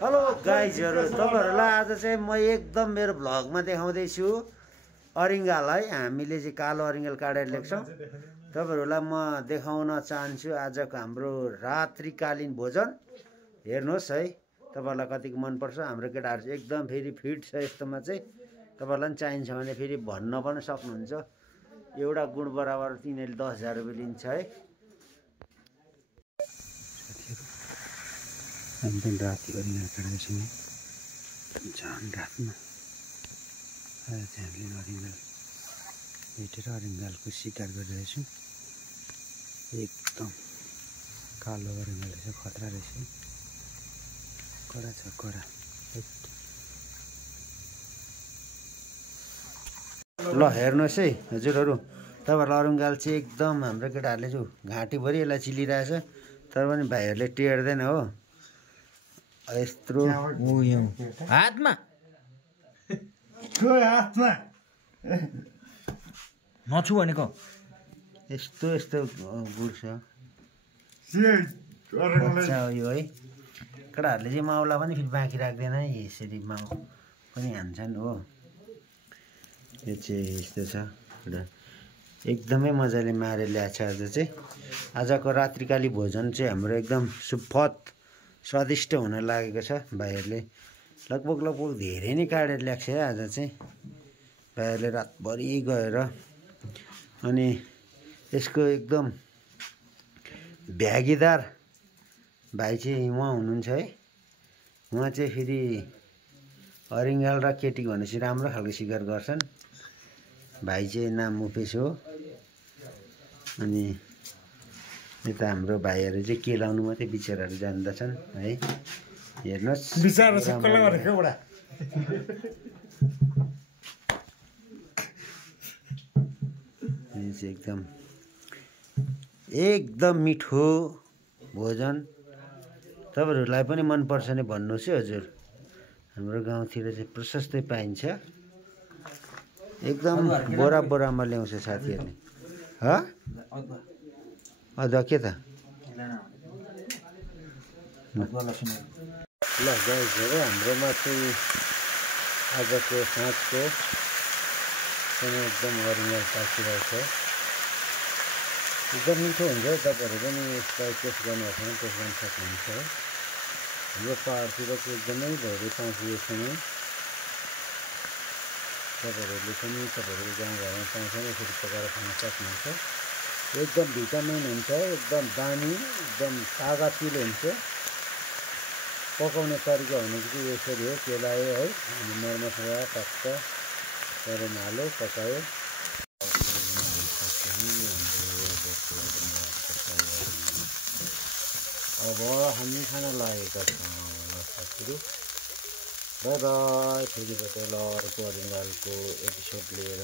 Hello गाइजहरु, तपाईहरुलाई आज चाहिँ म एकदम मेरो भ्लगमा देखाउँदै छु अरिङ्गाल है। हामीले चाहिँ कालो अरिङ्गाल काटेर ल्याउँछौँ। तपाईहरुलाई म देखाउन चाहन्छु आजको हाम्रो रात्रिकालीन भोजन। हेर्नुहोस् है, तपाईहरुलाई कतिको मन पर्छ। हाम्रो केटाहरु चाहिँ एकदम फेरि फिट छ। यस्तोमा चाहिँ तपाईहरुलाई पनि चाहिन्छ भने फेरि भन्न पनि सक्नुहुन्छ। एउटा गुण बराबर तिनीले 10,000 रुपैयाँ लिन्छ है। एकदम राति अरिङ्गाल काट्दैछौँ। झन् रातमा आज चाहिँ हामीले अरिङ्गाल भेटेर अरिङ्गालको शिकार गरिरहेछौँ। एकदम कालो अरिङ्गाल रहेछ, खतरा रहेछ, कडा छ, कडा। ल हेर्नुहोस् है हजुरहरू, तपाईँहरूलाई अरिङ्गाल चाहिँ एकदम हाम्रो केटाहरूले चाहिँ घाँटीभरि यसलाई चिलिरहेछ। तर पनि भाइहरूले टेर्दैन हो। यत्रो हातमा नछु भनेको यस्तो यस्तो गुड छ बच्चा हो यो है। केटाहरूले चाहिँ माउलाई पनि फेरि बाँकी राख्दैन है, यसरी माउ पनि हान्छन् हो। यो चाहिँ यस्तो छ एउटा एकदमै मजाले मारेर ल्याएको छ। आज चाहिँ आजको रात्रिकाली भोजन चाहिँ हाम्रो एकदम सुपथ स्वादिष्ट हुन लागेको छ। भाइहरूले लगभग धेरै नै काटेर ल्याएको छ है आज चाहिँ। भाइहरूले रातभरि गएर अनि यसको एकदम भ्यागीदार भाइ चाहिँ उहाँ हुनुहुन्छ है। उहाँ चाहिँ फेरि अरिङ्गाल र केटी भनेपछि राम्रो खालको शिकार गर्छन्। भाइ चाहिँ नाम मुपेश हो। अनि यता हाम्रो भाइहरू चाहिँ केलाउनु मात्रै बिचराहरू जान्दछन् है। हेर्नुहोस् बिचारा सबैलाई गरेको एउटा यो चाहिँ एकदम मिठो भोजन। तपाईँहरूलाई पनि मनपर्छ नि भन्नुहोस् है हजुर। हाम्रो गाउँतिर चाहिँ प्रशस्तै पाइन्छ। एकदम बोरा बोरामा ल्याउँछ साथीहरूले। अदुवा के त ल गाइजहरु, हाम्रोमा चाहिँ आजको साँझको समय एकदम अरिङ्गाल पाकिरहेको छ। एकदम मिठो हुन्छ। तपाईँहरू पनि यसलाई टेस्ट गर्नुहोस् भने टेस्ट गर्न सक्नुहुन्छ है। हाम्रो पहाडतिर चाहिँ एकदमै धेरै पाउँछ यो समय। तपाईँहरूले पनि तपाईँहरूको गाउँघरमा पाउँछ भने यसरी पकाएर खान सक्नुहुन्छ। एकदम भिटामिन हुन्छ, एकदम दामी, एकदम तागतिलो हुन्छ। पकाउने तरिका भनेको चाहिँ यसरी हो। केलायो है, अनि मरमसला टक्क गरेर हाल्यो, पकायो। अब हामी खान लागेका छौँ साथीहरू। By by. फेरि भेटौँ ल अर्को अरिङ्गालको एपिसोड लिएर।